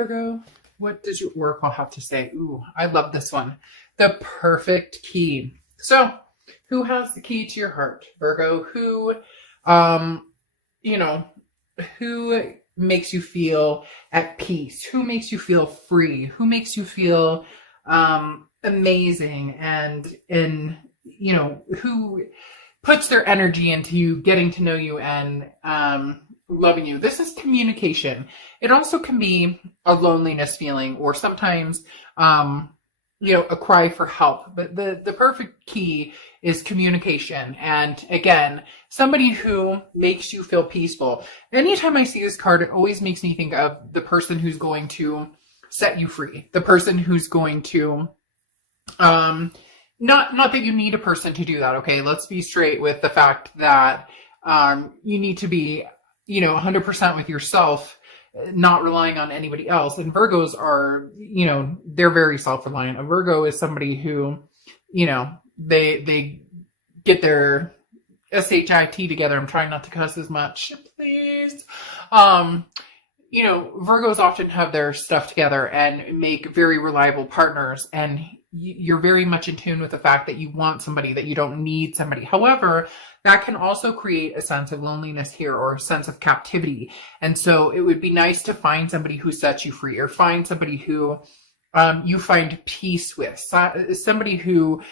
Virgo, what does your oracle have to say? Ooh, I love this one. The perfect key. So, who has the key to your heart, Virgo? Um, you know, who makes you feel at peace? Who makes you feel free? Who makes you feel amazing? And who puts their energy into you, getting to know you, and loving you. This is communication. It also can be a loneliness feeling, or sometimes a cry for help. But the perfect key is communication. And again, somebody who makes you feel peaceful. Anytime I see this card, it always makes me think of the person who's going to set you free, the person who's going to not that you need a person to do that. Okay, let's be straight with the fact that you need to be 100% with yourself, not relying on anybody else. And Virgos are, they're very self-reliant. A Virgo is somebody who, they get their SHIT together. I'm trying not to cuss as much, please. Virgos often have their stuff together and make very reliable partners. And you're very much in tune with the fact that you want somebody, that you don't need somebody. However, that can also create a sense of loneliness here, or a sense of captivity. And so it would be nice to find somebody who sets you free, or find somebody who you find peace with, somebody who,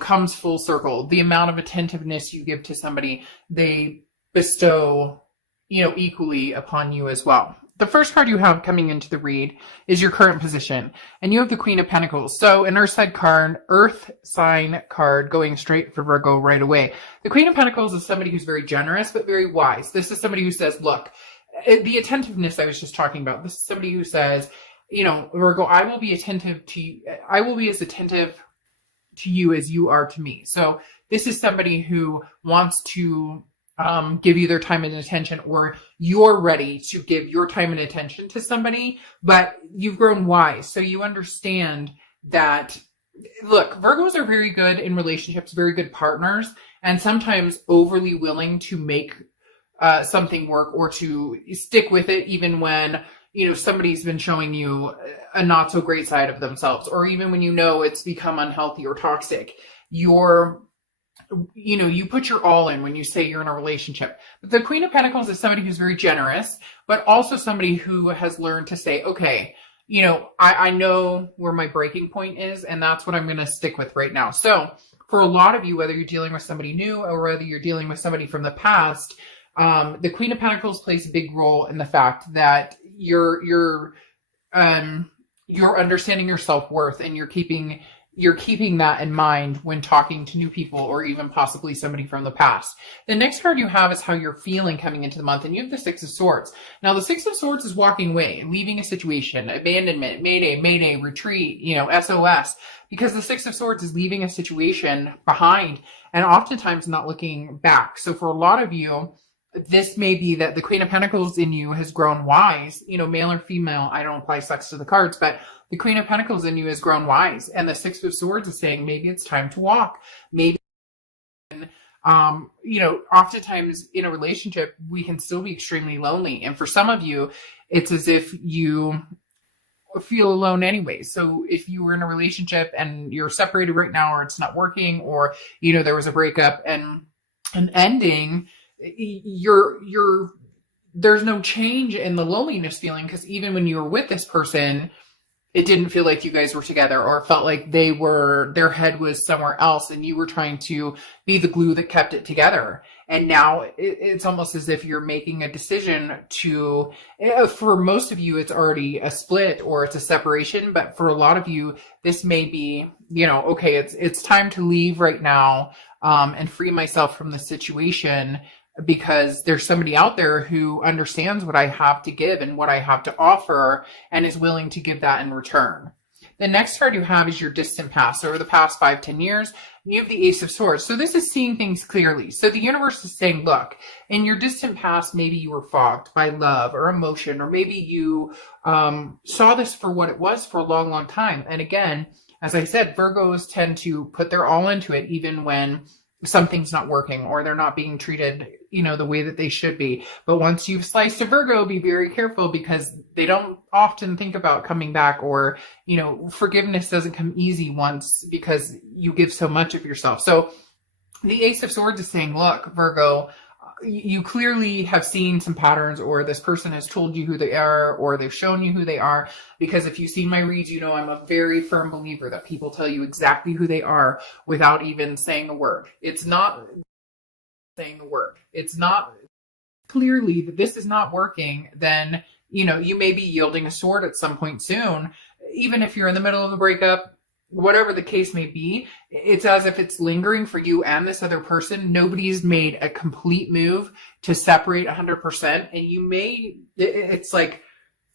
comes full circle. The amount of attentiveness you give to somebody, they bestow, equally upon you as well. The first card you have coming into the read is your current position, and you have the Queen of Pentacles. So an Earth sign card going straight for Virgo right away. The Queen of Pentacles is somebody who's very generous, but very wise. This is somebody who says, look, the attentiveness I was just talking about, this is somebody who says, Virgo, I will be attentive to you. I will be as attentive to you as you are to me. So this is somebody who wants to give you their time and attention, or you're ready to give your time and attention to somebody, but you've grown wise. So you understand that, look, Virgos are very good in relationships, very good partners, and sometimes overly willing to make something work, or to stick with it even when, somebody's been showing you a not so great side of themselves, or even when it's become unhealthy or toxic. You put your all in when you say you're in a relationship. But the Queen of Pentacles is somebody who's very generous, but also somebody who has learned to say, okay, I know where my breaking point is, and that's what I'm going to stick with right now. So for a lot of you, whether you're dealing with somebody new or whether you're dealing with somebody from the past, the Queen of Pentacles plays a big role in the fact that you're understanding your self-worth, and you're keeping that in mind when talking to new people, or even possibly somebody from the past. The next card you have is how you're feeling coming into the month, and you have the Six of Swords. Now, the Six of Swords is walking away, leaving a situation, abandonment, mayday, retreat, SOS, because the Six of Swords is leaving a situation behind and oftentimes not looking back. So for a lot of you, this may be that the Queen of Pentacles in you has grown wise, male or female. I don't apply sex to the cards, but the Queen of Pentacles in you has grown wise. And the Six of Swords is saying, maybe it's time to walk. Maybe, oftentimes in a relationship, we can still be extremely lonely. And for some of you, it's as if you feel alone anyway. So if you were in a relationship and you're separated right now, or it's not working, or, there was a breakup and an ending, there's no change in the loneliness feeling, because even when you were with this person, it didn't feel like you guys were together, or it felt like their head was somewhere else, and you were trying to be the glue that kept it together. And now it's almost as if you're making a decision to, for most of you, it's already a split or it's a separation. But for a lot of you, this may be, okay, it's time to leave right now, and free myself from the situation, because there's somebody out there who understands what I have to give and what I have to offer, and is willing to give that in return. The next card you have is your distant past. So over the past 5-10 years, you have the Ace of Swords. So this is seeing things clearly. So the universe is saying, look, in your distant past, maybe you were fogged by love or emotion, or maybe you saw this for what it was for a long, long time. And again, as I said, Virgos tend to put their all into it, even when something's not working or they're not being treated, the way that they should be. But once you've sliced a Virgo, be very careful because they don't often think about coming back, or, forgiveness doesn't come easy once because you give so much of yourself. So the Ace of Swords is saying, look, Virgo, you clearly have seen some patterns, or this person has told you who they are, or they've shown you who they are. Because if you've seen my reads, I'm a very firm believer that people tell you exactly who they are without even saying a word. It's not saying a word. It's not clearly that this is not working. Then, you may be yielding a sword at some point soon. Even if you're in the middle of a breakup, whatever the case may be, it's as if it's lingering for you and this other person. Nobody's made a complete move to separate 100%. And it's like,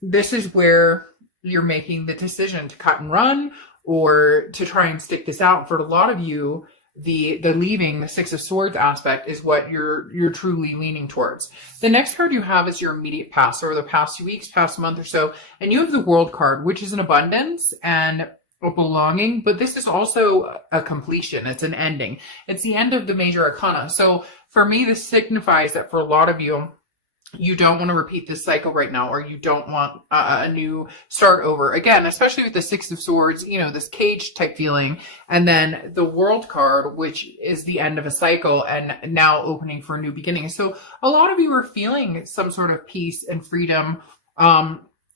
this is where you're making the decision to cut and run or to try and stick this out. For a lot of you, the leaving, the Six of Swords aspect is what you're truly leaning towards. The next card you have is your immediate past, or the past 2 weeks, past month or so. And you have the World card, which is an abundance and a belonging, but this is also a completion. It's an ending. It's the end of the major arcana. So for me, this signifies that for a lot of you, you don't want to repeat this cycle right now, or you don't want a new start over again, especially with the Six of Swords, this cage type feeling. And then the World card, which is the end of a cycle and now opening for a new beginning. So a lot of you are feeling some sort of peace and freedom,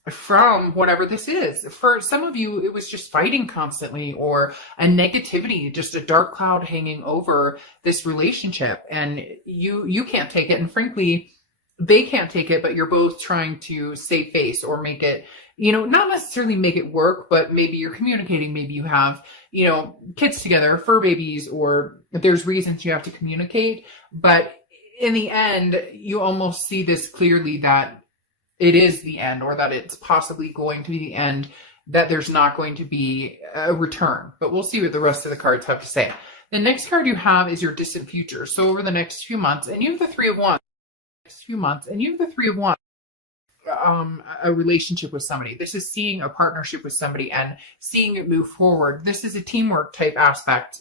from whatever this is. For some of you, it was just fighting constantly, or a negativity, just a dark cloud hanging over this relationship, and you can't take it. And frankly, they can't take it, but you're both trying to save face or make it, not necessarily make it work, but maybe you're communicating. Maybe you have, kids together, fur babies, or there's reasons you have to communicate. But in the end, you almost see this clearly that it is the end, or that it's possibly going to be the end, that there's not going to be a return. But we'll see what the rest of the cards have to say. The next card you have is your distant future. So over the next few months, and you have the Three of Wands. A relationship with somebody. This is seeing a partnership with somebody and seeing it move forward. This is a teamwork type aspect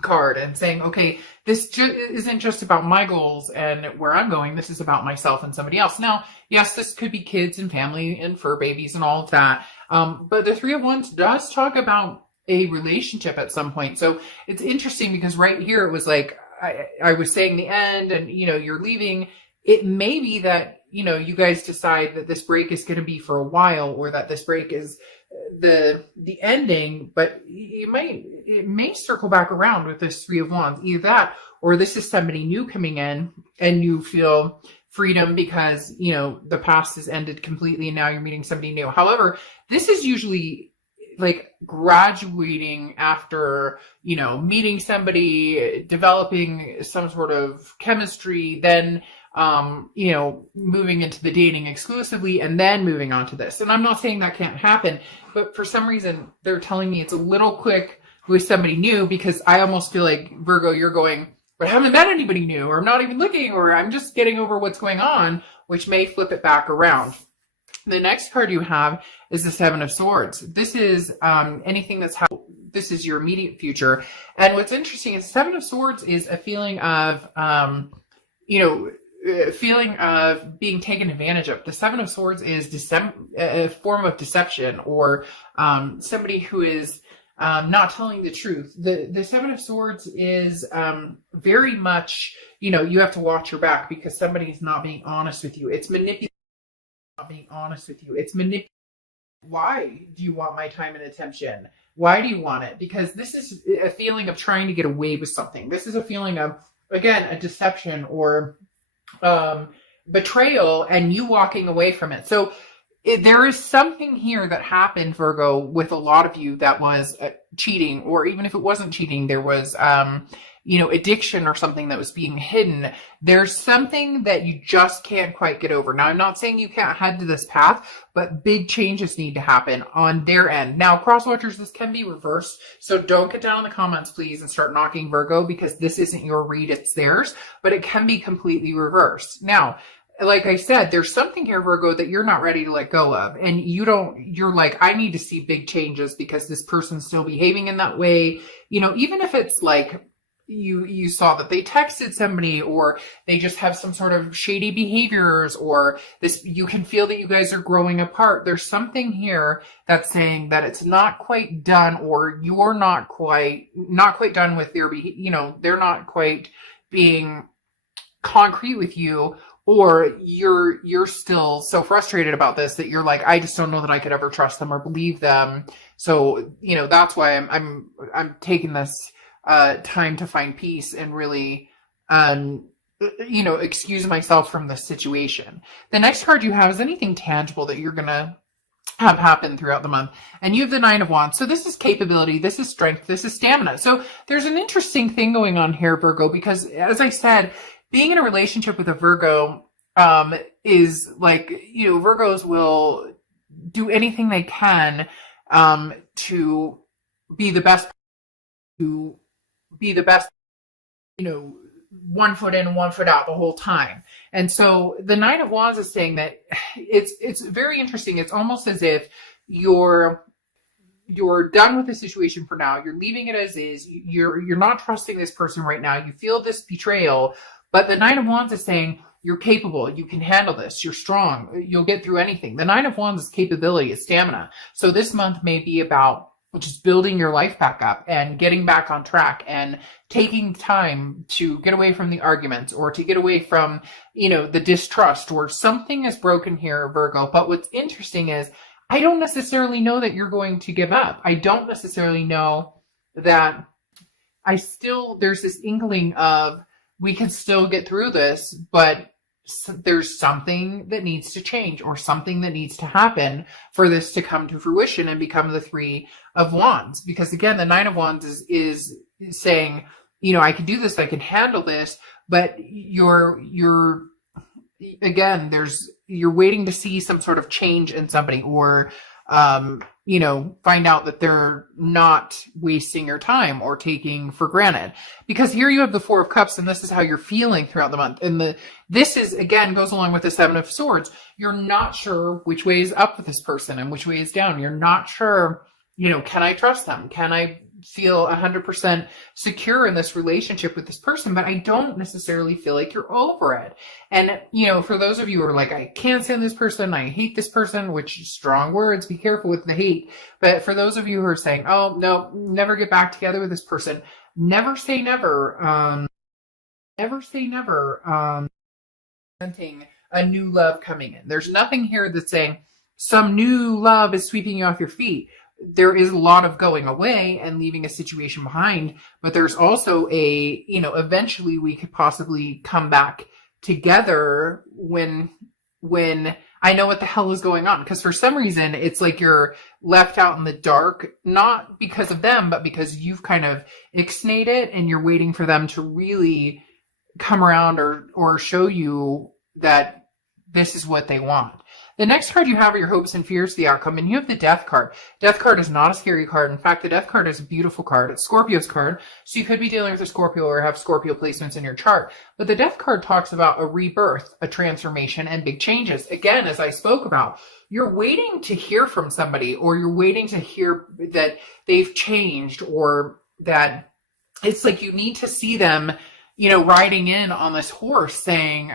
card, and saying, okay, this isn't just about my goals and where I'm going. This is about myself and somebody else. Now, yes, this could be kids and family and fur babies and all of that. But the Three of Wands does talk about a relationship at some point. So it's interesting because right here it was like, I was saying the end, and, you're leaving. It may be that, you guys decide that this break is going to be for a while, or that this break is the ending, but it may circle back around with this Three of Wands. Either that, or this is somebody new coming in and you feel freedom because, the past has ended completely and now you're meeting somebody new. However, this is usually like graduating after, meeting somebody, developing some sort of chemistry, then moving into the dating exclusively, and then moving on to this. And I'm not saying that can't happen, but for some reason they're telling me it's a little quick with somebody new, because I almost feel like, Virgo, you're going, but I haven't met anybody new, or I'm not even looking, or I'm just getting over what's going on, which may flip it back around. The next card you have is the Seven of Swords. This is anything that's this is your immediate future. And what's interesting is Seven of Swords is a feeling of, feeling of being taken advantage of. The Seven of Swords is a form of deception, or somebody who is not telling the truth. The Seven of Swords is very much, you have to watch your back because somebody's not being honest with you. It's manipulating. Not being honest with you. It's manipulating. Why do you want my time and attention? Why do you want it? Because this is a feeling of trying to get away with something. This is a feeling of, again, a deception or betrayal, and you walking away from it. So there is something here that happened, Virgo, with a lot of you that was cheating, or even if it wasn't cheating, there was, addiction or something that was being hidden. There's something that you just can't quite get over. Now, I'm not saying you can't head to this path, but big changes need to happen on their end. Now, cross-watchers, this can be reversed. So don't get down in the comments, please, and start knocking Virgo, because this isn't your read, it's theirs, but it can be completely reversed. Now, like I said, there's something here, Virgo, that you're not ready to let go of. And you're like, I need to see big changes because this person's still behaving in that way. Even if it's like, you saw that they texted somebody, or they just have some sort of shady behaviors, or this, you can feel that you guys are growing apart. There's something here that's saying that it's not quite done, or you're not quite done with their they're not quite being concrete with you, or you're still so frustrated about this that you're like, I just don't know that I could ever trust them or believe them. So, that's why I'm taking this time to find peace and really, excuse myself from this situation. The next card you have is anything tangible that you're going to have happen throughout the month. And you have the Nine of Wands. So this is capability, this is strength, this is stamina. So there's an interesting thing going on here, Virgo, because as I said, being in a relationship with a Virgo is like, Virgos will do anything they can to be the best, one foot in, one foot out the whole time. And so the Nine of Wands is saying that it's very interesting. It's almost as if you're done with the situation for now. You're leaving it as is. You're not trusting this person right now. You feel this betrayal, but the Nine of Wands is saying you're capable. You can handle this. You're strong. You'll get through anything. The Nine of Wands is capability, it's stamina. So this month may be about just building your life back up and getting back on track and taking time to get away from the arguments, or to get away from, the distrust, or something is broken here, Virgo. But what's interesting is I don't necessarily know that you're going to give up. I don't necessarily know that there's this inkling of we can still get through this, but there's something that needs to change, or something that needs to happen for this to come to fruition and become the Three of Wands. Because again, the Nine of Wands is saying, I can do this, I can handle this, but you're waiting to see some sort of change in somebody, or find out that they're not wasting your time or taking for granted. Because here you have the Four of Cups, and this is how you're feeling throughout the month. And this is, again, goes along with the Seven of Swords. You're not sure which way is up with this person and which way is down. You're not sure, can I trust them? Can I feel 100% secure in this relationship with this person? But I don't necessarily feel like you're over it. And, for those of you who are like, I can't stand this person, I hate this person, which is strong words, be careful with the hate. But for those of you who are saying, oh, no, never get back together with this person, never say never. Never say never. Presenting a new love coming in. There's nothing here that's saying some new love is sweeping you off your feet. There is a lot of going away and leaving a situation behind, but there's also eventually we could possibly come back together when I know what the hell is going on. Because for some reason, it's like you're left out in the dark, not because of them, but because you've kind of ixnayed it and you're waiting for them to really come around or show you that this is what they want. The next card you have are your hopes and fears, the outcome, and you have the Death card. Death card is not a scary card. In fact, the Death card is a beautiful card. It's Scorpio's card, so you could be dealing with a Scorpio or have Scorpio placements in your chart. But the Death card talks about a rebirth, a transformation, and big changes. Again, as I spoke about, you're waiting to hear from somebody, or you're waiting to hear that they've changed, or that it's like you need to see them, riding in on this horse saying,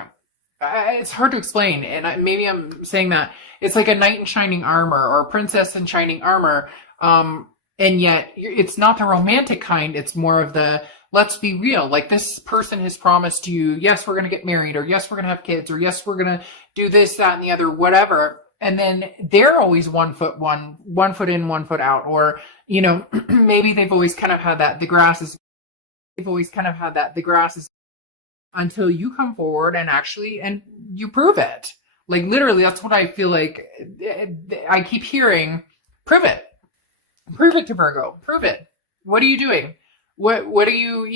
it's hard to explain, and maybe I'm saying that it's like a knight in shining armor or a princess in shining armor, and yet it's not the romantic kind. It's more of the, let's be real, like this person has promised you, yes, we're going to get married, or yes, we're going to have kids, or yes, we're going to do this, that, and the other, whatever. And then they're always one foot in, one foot out, or maybe they've always kind of had that the grass is until you come forward and you prove it. Like literally, that's what I feel like. I keep hearing, prove it to Virgo, prove it. What are you doing? What are you,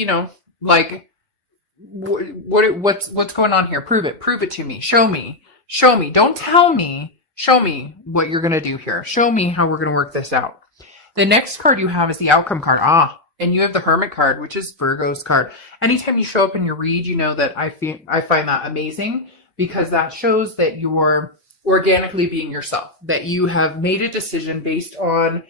what's going on here? Prove it to me. Show me. Don't tell me. Show me what you're going to do here. Show me how we're going to work this out. The next card you have is the outcome card. And you have the Hermit card, which is Virgo's card. Anytime you show up in your read, you know that I find that amazing, because that shows that you're organically being yourself, that you have made a decision based on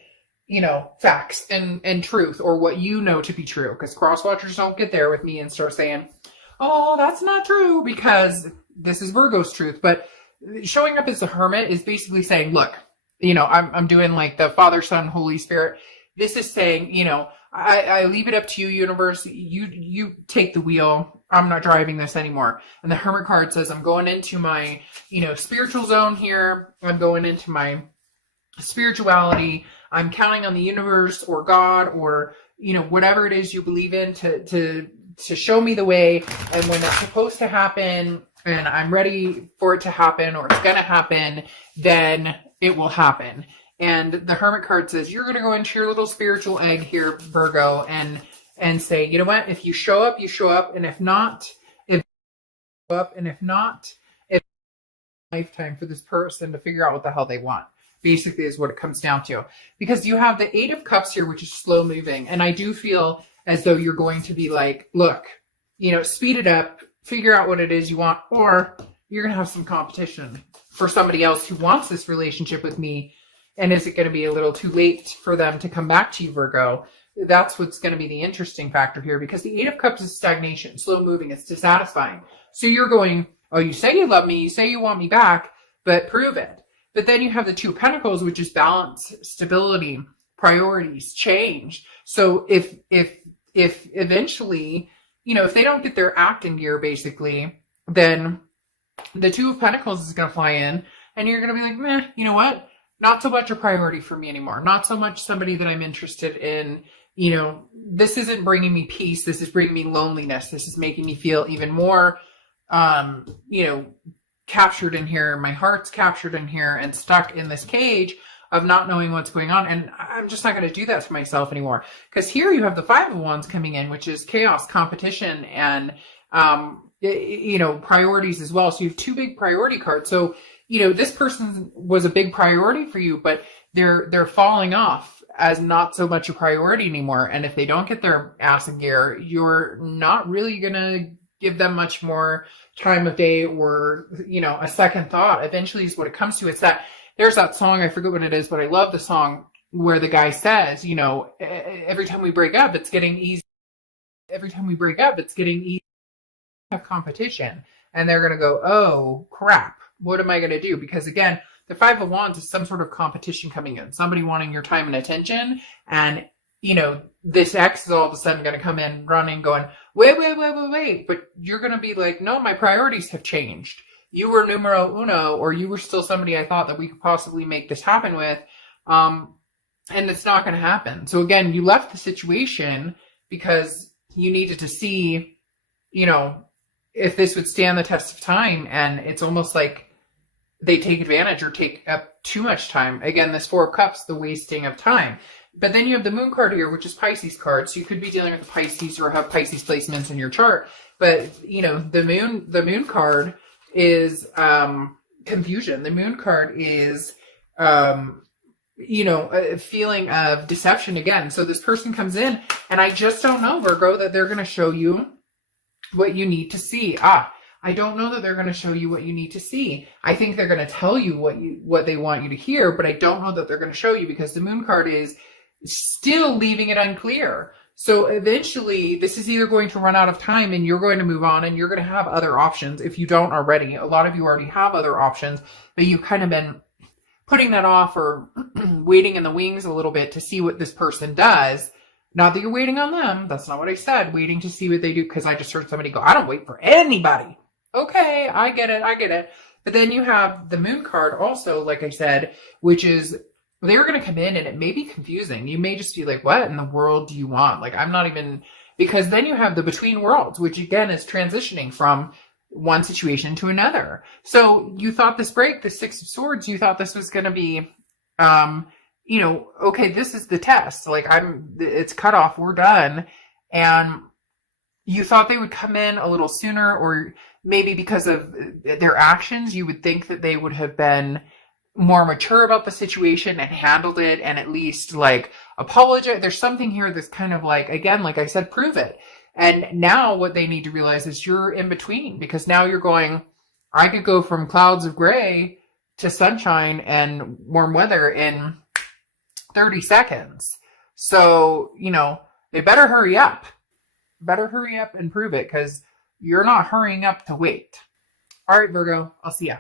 facts and truth, or what you know to be true. Because cross watchers don't get there with me and start saying, oh, that's not true, because this is Virgo's truth. But showing up as the hermit is basically saying, look, I'm doing like the Father, Son, Holy Spirit. This is saying, I leave it up to you, universe. You take the wheel. I'm not driving this anymore. And the Hermit card says, I'm going into my, spiritual zone here. I'm going into my spirituality. I'm counting on the universe or God or, whatever it is you believe in to show me the way. And when it's supposed to happen and I'm ready for it to happen, or it's going to happen, then it will happen. And the Hermit card says, you're going to go into your little spiritual egg here, Virgo, and say, you know what? If you show up, you show up. And if not, it's lifetime for this person to figure out what the hell they want. Basically is what it comes down to. Because you have the Eight of Cups here, which is slow moving. And I do feel as though you're going to be like, look, speed it up, figure out what it is you want, or you're going to have some competition for somebody else who wants this relationship with me. And is it going to be a little too late for them to come back to you, Virgo? That's what's going to be the interesting factor here, because the Eight of Cups is stagnation, slow moving, it's dissatisfying. So you're going, oh, you say you love me, you say you want me back, but prove it. But then you have the Two of Pentacles, which is balance, stability, priorities, change. So if eventually, if they don't get their act in gear, basically, then the Two of Pentacles is going to fly in, and you're going to be like, meh, you know what? Not so much a priority for me anymore. Not so much somebody that I'm interested in. This isn't bringing me peace. This is bringing me loneliness. This is making me feel even more, captured in here. My heart's captured in here and stuck in this cage of not knowing what's going on. And I'm just not going to do that to myself anymore. Because here you have the Five of Wands coming in, which is chaos, competition, and, priorities as well. So you have two big priority cards. So, this person was a big priority for you, but they're falling off as not so much a priority anymore. And if they don't get their ass in gear, you're not really going to give them much more time of day or, a second thought. Eventually is what it comes to. It's that there's that song, I forget what it is, but I love the song where the guy says, every time we break up, it's getting easy. Every time we break up, it's getting easy to have competition. And they're going to go, oh, crap. What am I going to do? Because again, the Five of Wands is some sort of competition coming in. Somebody wanting your time and attention. And, this ex is all of a sudden going to come in running, going, wait. But you're going to be like, no, my priorities have changed. You were numero uno, or you were still somebody I thought that we could possibly make this happen with. And it's not going to happen. So again, you left the situation because you needed to see, if this would stand the test of time. And it's almost like they take advantage or take up too much time. Again, this Four of Cups, the wasting of time. But then you have the Moon card here, which is Pisces card. So you could be dealing with Pisces or have Pisces placements in your chart. But, the Moon card is confusion. The Moon card is, a feeling of deception again. So this person comes in, and I just don't know, Virgo, that they're going to show you what you need to see. I don't know that they're going to show you what you need to see. I think they're going to tell you what they want you to hear, but I don't know that they're going to show you, because the Moon card is still leaving it unclear. So eventually this is either going to run out of time and you're going to move on and you're going to have other options if you don't already. A lot of you already have other options, but you've kind of been putting that off or waiting in the wings a little bit to see what this person does. Not that you're waiting on them. That's not what I said. Waiting to see what they do, because I just heard somebody go, I don't wait for anybody. Okay, I get it. But then you have the Moon card also, like I said, which is they're going to come in and it may be confusing. You may just be like, what in the world do you want? Like, I'm not even, because then you have the Between Worlds, which again is transitioning from one situation to another. So you thought this break, the Six of Swords, you thought this was going to be, okay, this is the test. Like it's cut off. We're done. And you thought they would come in a little sooner, or maybe because of their actions, you would think that they would have been more mature about the situation and handled it and at least like apologize. There's something here that's kind of like, again, like I said, prove it. And now what they need to realize is you're in between, because now you're going, I could go from clouds of gray to sunshine and warm weather in 30 seconds. So, they better hurry up. Better hurry up and prove it, because you're not hurrying up to wait. All right, Virgo, I'll see ya.